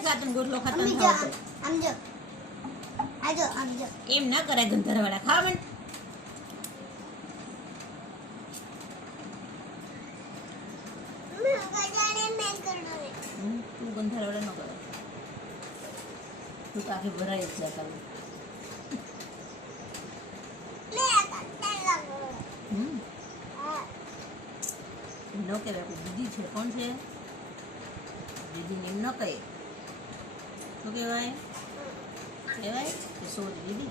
ખાતું ગોટલો ખાતા અમ્મી જો આમ જો આમ જો એમ ના કરાય ગંધરવાળા ખાવા માંડ મમ્મી ગજાને મેં કરનો રે તું ગંધરવાળા ન કરે તું તો આખી ભરાઈ જ જતા લે કાંટા લાગો હા ન કહેવાય આપણી દીદી છે કોણ છે દીદીને એમ ન કહે શું કહેવાય કહેવાય કે સોરી દીદી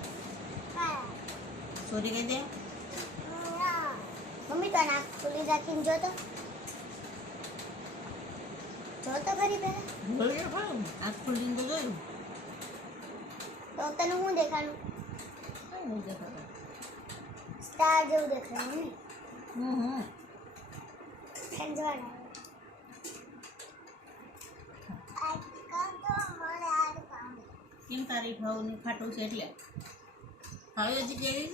હા સોરી કહી દે મમ્મી તો નાક ખુલી રાખીને જોતો ખરી પહેલા બોલ્યો ખરું આંખ ખોલીને તો જોયું તો તને હું દેખાડું કઈ નહીં દેખાતા સ્ટાર જેવું દેખાયું ને હમ સંજવાના કેમ તારી ભાવની ખાટું છે એટલે ખાવી હજી કેરી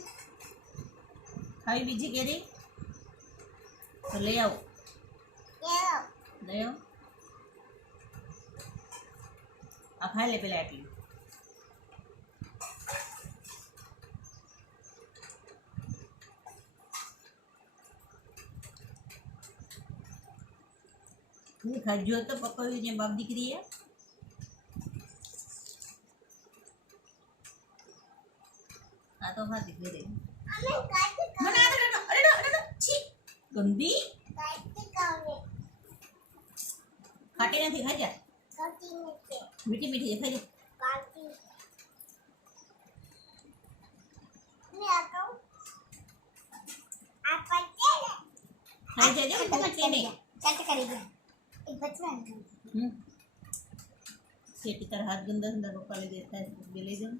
ખાવી બીજી કેરી તો લઈ આવો લઈ આવો આ ખાઈ લે પેલા એટલી ખાજો તો પકવ્યું ને બાપ દીકરીએ આ તો ખાતી ફેરે મને અરે છી ગંદી ખાટી નથી ખાજા મીઠી મીઠી ખાજા ખાઈ જાજો પકડી નહીં સેટી તાર હાથ ગંદા ગંદા પપ્પા લઈ દેતા બે લઈ જાઉં